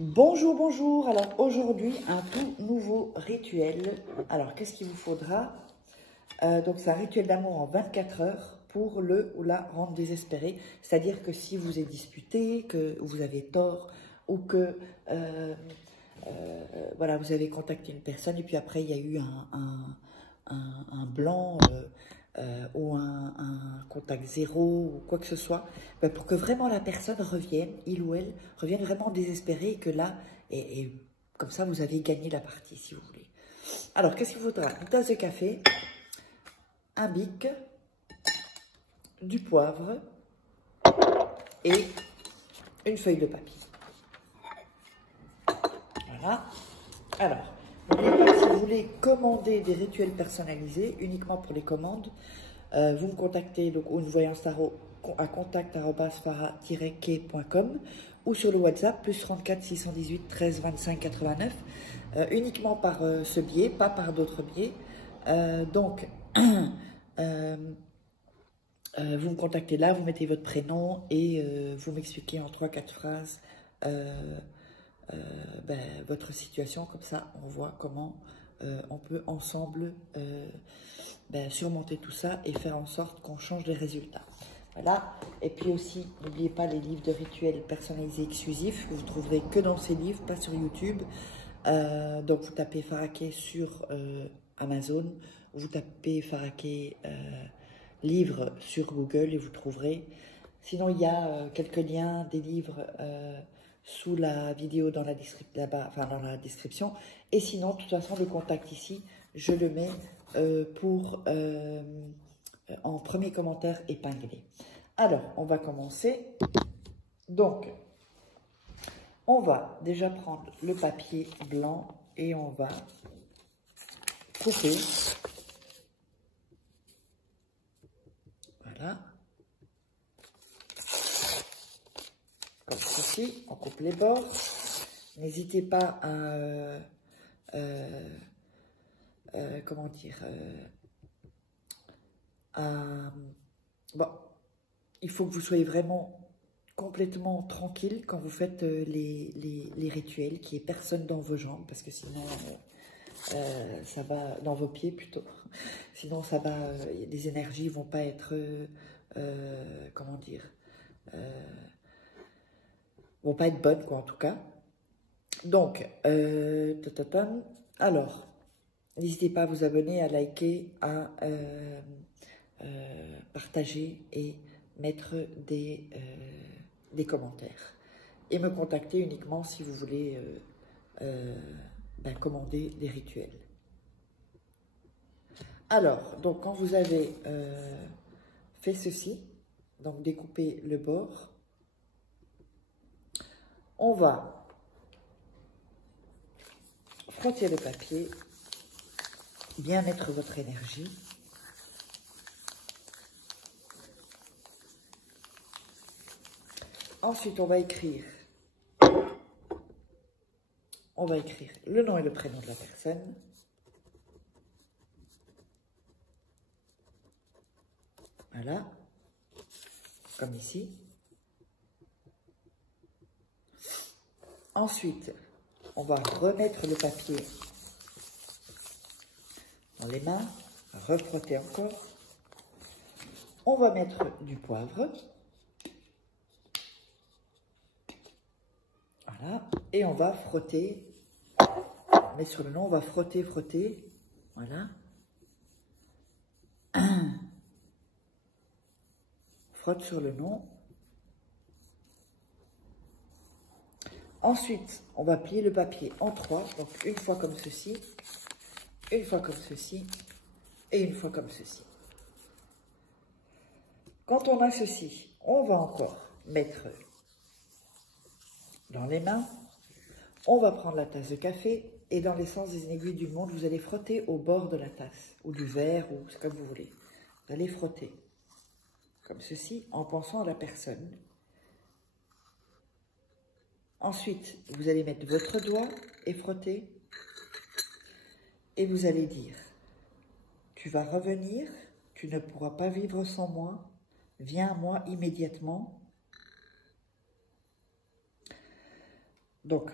Bonjour, bonjour. Alors aujourd'hui, un tout nouveau rituel. Alors, qu'est-ce qu'il vous faudra? Donc, c'est un rituel d'amour en 24 heures pour le ou la rendre désespéré. C'est-à-dire que si vous êtes disputé, que vous avez tort ou que voilà, vous avez contacté une personne et puis après, il y a eu un blanc ou un contact zéro ou quoi que ce soit, ben pour que vraiment la personne revienne, il ou elle, revienne vraiment désespéré et que là, et comme ça, vous avez gagné la partie, si vous voulez. Alors, qu'est-ce qu'il faudra? Une tasse de café, un bic, du poivre et une feuille de papier. Voilà. Alors, n'oubliez pas, si vous voulez commander des rituels personnalisés, uniquement pour les commandes, vous me contactez donc au Voyance Tarot à contact@farah-kay.com ou sur le WhatsApp plus 34 618 13 25 89, uniquement par ce biais, pas par d'autres biais. Donc, vous me contactez là, vous mettez votre prénom et vous m'expliquez en 3-4 phrases votre situation, comme ça on voit comment on peut ensemble surmonter tout ça et faire en sorte qu'on change les résultats. Voilà, et puis aussi, n'oubliez pas les livres de rituels personnalisés exclusifs, que vous trouverez que dans ces livres, pas sur YouTube. Donc vous tapez Farah Kay sur Amazon, vous tapez Farah Kay livres sur Google et vous trouverez. Sinon, il y a quelques liens des livres sous la vidéo dans la description. Et sinon, de toute façon, le contact ici, je le mets en premier commentaire épinglé. Alors, on va commencer. Donc, on va déjà prendre le papier blanc et on va couper. Voilà. Comme ceci, on coupe les bords. N'hésitez pas à, comment dire, bon, il faut que vous soyez vraiment complètement tranquille quand vous faites les rituels, qu'il n'y ait personne dans vos jambes, parce que sinon, ça va, dans vos pieds plutôt, sinon ça va, les énergies ne vont pas être, comment dire, vont pas être bonnes, quoi, en tout cas. Donc, alors, n'hésitez pas à vous abonner, à liker, à partager et mettre des commentaires. Et me contacter uniquement si vous voulez commander des rituels. Alors, donc quand vous avez fait ceci, donc découper le bord, on va frotter le papier, bien mettre votre énergie. Ensuite, on va écrire le nom et le prénom de la personne. Voilà, comme ici. Ensuite, on va remettre le papier dans les mains, refrotter encore. On va mettre du poivre. Voilà, et on va frotter. Mais sur le nom, on va frotter, frotter. Voilà. Frotte sur le nom. Ensuite, on va plier le papier en 3. Donc, une fois comme ceci, une fois comme ceci et une fois comme ceci. Quand on a ceci, on va encore mettre dans les mains. On va prendre la tasse de café et dans les sens des aiguilles d'une montre, vous allez frotter au bord de la tasse ou du verre ou c'est comme vous voulez. Vous allez frotter comme ceci en pensant à la personne. Ensuite, vous allez mettre votre doigt et frotter. Et vous allez dire, tu vas revenir, tu ne pourras pas vivre sans moi, viens à moi immédiatement. Donc,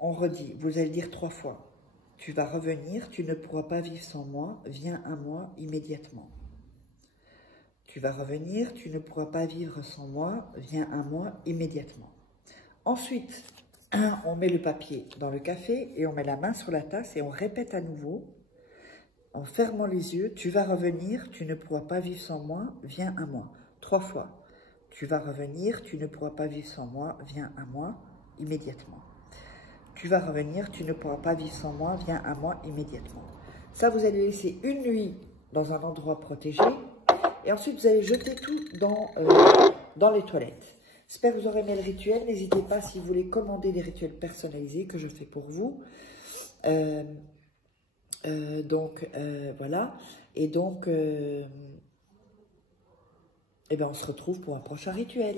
on redit, vous allez le dire 3 fois. Tu vas revenir, tu ne pourras pas vivre sans moi, viens à moi immédiatement. Tu vas revenir, tu ne pourras pas vivre sans moi, viens à moi immédiatement. Ensuite, on met le papier dans le café et on met la main sur la tasse et on répète à nouveau, en fermant les yeux, tu vas revenir, tu ne pourras pas vivre sans moi, viens à moi. 3 fois. Tu vas revenir, tu ne pourras pas vivre sans moi, viens à moi immédiatement. Tu vas revenir, tu ne pourras pas vivre sans moi, viens à moi immédiatement. Ça, vous allez laisser une nuit dans un endroit protégé et ensuite vous allez jeter tout dans les toilettes. J'espère que vous aurez aimé le rituel. N'hésitez pas si vous voulez commander des rituels personnalisés que je fais pour vous. Voilà. Et donc, on se retrouve pour un prochain rituel.